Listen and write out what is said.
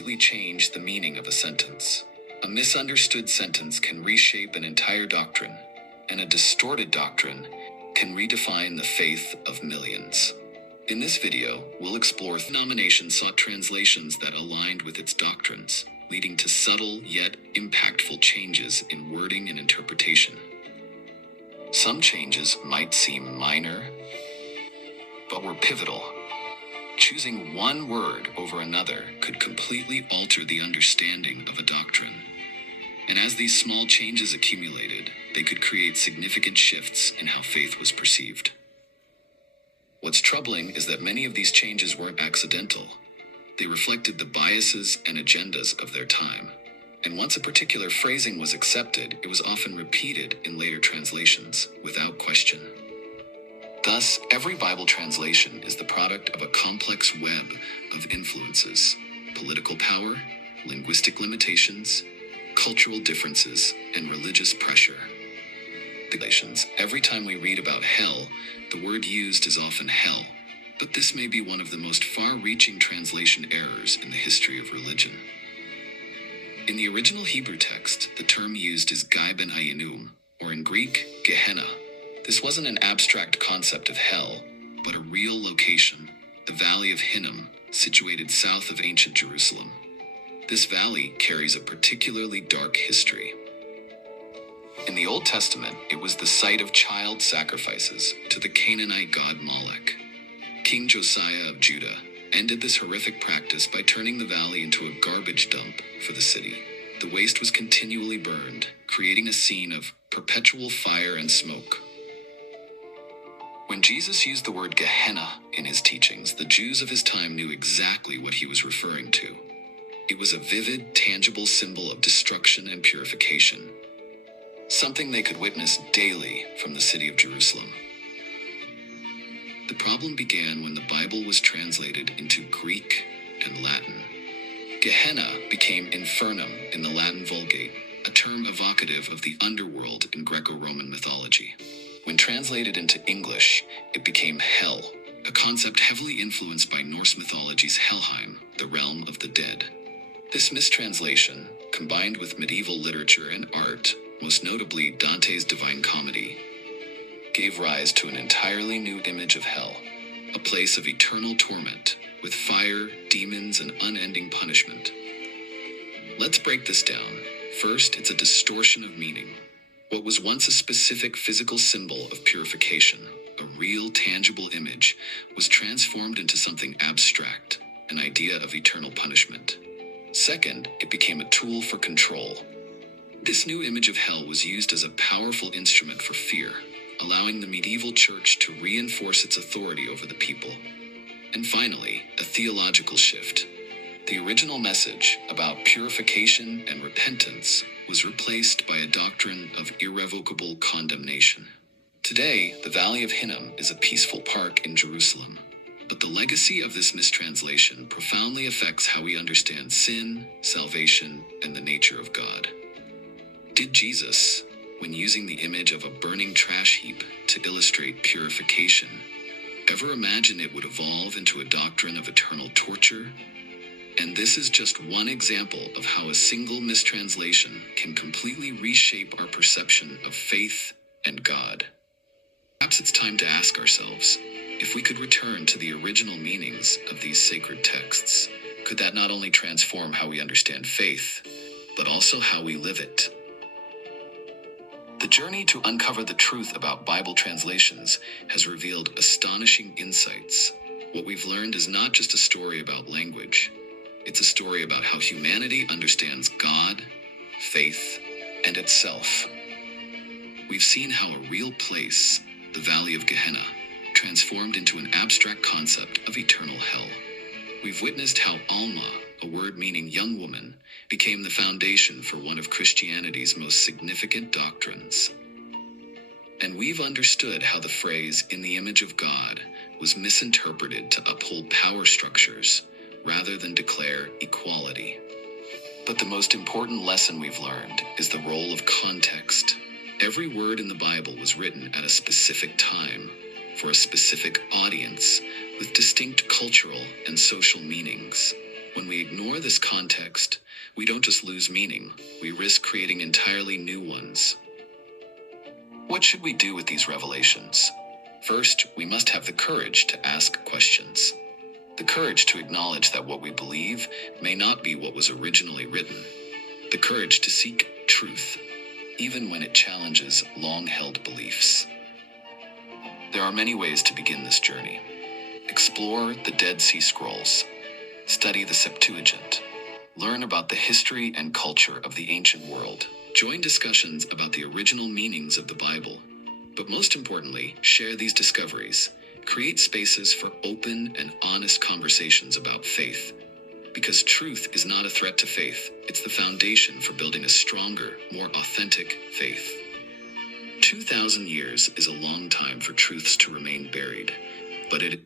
completely change the meaning of a sentence. A misunderstood sentence can reshape an entire doctrine, and a distorted doctrine can redefine the faith of millions. In this video, we'll explore denominations sought translations that aligned with its doctrines, leading to subtle yet impactful changes in wording and interpretation. Some changes might seem minor, but were pivotal. Choosing one word over another could completely alter the understanding of a doctrine. And as these small changes accumulated, they could create significant shifts in how faith was perceived. What's troubling is that many of these changes weren't accidental. They reflected the biases and agendas of their time. And once a particular phrasing was accepted, it was often repeated in later translations without question. Thus, every Bible translation is the product of a complex web of influences: political power, linguistic limitations, cultural differences, and religious pressure. Every time we read about hell, the word used is often hell, but this may be one of the most far-reaching translation errors in the history of religion. In the original Hebrew text, the term used is Gai ben Ayinum, or in Greek, Gehenna. This wasn't an abstract concept of hell, but a real location, the Valley of Hinnom, situated south of ancient Jerusalem. This valley carries a particularly dark history. In the Old Testament, it was the site of child sacrifices to the Canaanite god Molech. King Josiah of Judah ended this horrific practice by turning the valley into a garbage dump for the city. The waste was continually burned, creating a scene of perpetual fire and smoke. When Jesus used the word Gehenna in his teachings, the Jews of his time knew exactly what he was referring to. It was a vivid, tangible symbol of destruction and purification, something they could witness daily from the city of Jerusalem. The problem began when the Bible was translated into Greek and Latin. Gehenna became infernum in the Latin Vulgate, a term evocative of the underworld in Greco-Roman mythology. When translated into English, it became hell, a concept heavily influenced by Norse mythology's Helheim, the realm of the dead. This mistranslation, combined with medieval literature and art, most notably Dante's Divine Comedy, gave rise to an entirely new image of hell, a place of eternal torment, with fire, demons, and unending punishment. Let's break this down. First, it's a distortion of meaning. What was once a specific physical symbol of purification, a real, tangible image, was transformed into something abstract, an idea of eternal punishment. Second, it became a tool for control. This new image of hell was used as a powerful instrument for fear, allowing the medieval church to reinforce its authority over the people. And finally, a theological shift. The original message about purification and repentance was replaced by a doctrine of irrevocable condemnation. Today, the Valley of Hinnom is a peaceful park in Jerusalem, but the legacy of this mistranslation profoundly affects how we understand sin, salvation, and the nature of God. Did Jesus, when using the image of a burning trash heap to illustrate purification, ever imagine it would evolve into a doctrine of eternal torture? And this is just one example of how a single mistranslation can completely reshape our perception of faith and God. Perhaps it's time to ask ourselves, if we could return to the original meanings of these sacred texts, could that not only transform how we understand faith, but also how we live it? The journey to uncover the truth about Bible translations has revealed astonishing insights. What we've learned is not just a story about language. It's a story about how humanity understands God, faith, and itself. We've seen how a real place, the Valley of Gehenna, transformed into an abstract concept of eternal hell. We've witnessed how Alma, a word meaning young woman, became the foundation for one of Christianity's most significant doctrines. And we've understood how the phrase, "in the image of God," was misinterpreted to uphold power structures rather than declare equality. But the most important lesson we've learned is the role of context. Every word in the Bible was written at a specific time, for a specific audience, with distinct cultural and social meanings. When we ignore this context, we don't just lose meaning, we risk creating entirely new ones. What should we do with these revelations? First, we must have the courage to ask questions. The courage to acknowledge that what we believe may not be what was originally written. The courage to seek truth, even when it challenges long-held beliefs. There are many ways to begin this journey. Explore the Dead Sea Scrolls. Study the Septuagint. Learn about the history and culture of the ancient world. Join discussions about the original meanings of the Bible. But most importantly, share these discoveries. Create spaces for open and honest conversations about faith. Because truth is not a threat to faith, it's the foundation for building a stronger, more authentic faith. 2,000 years is a long time for truths to remain buried, but it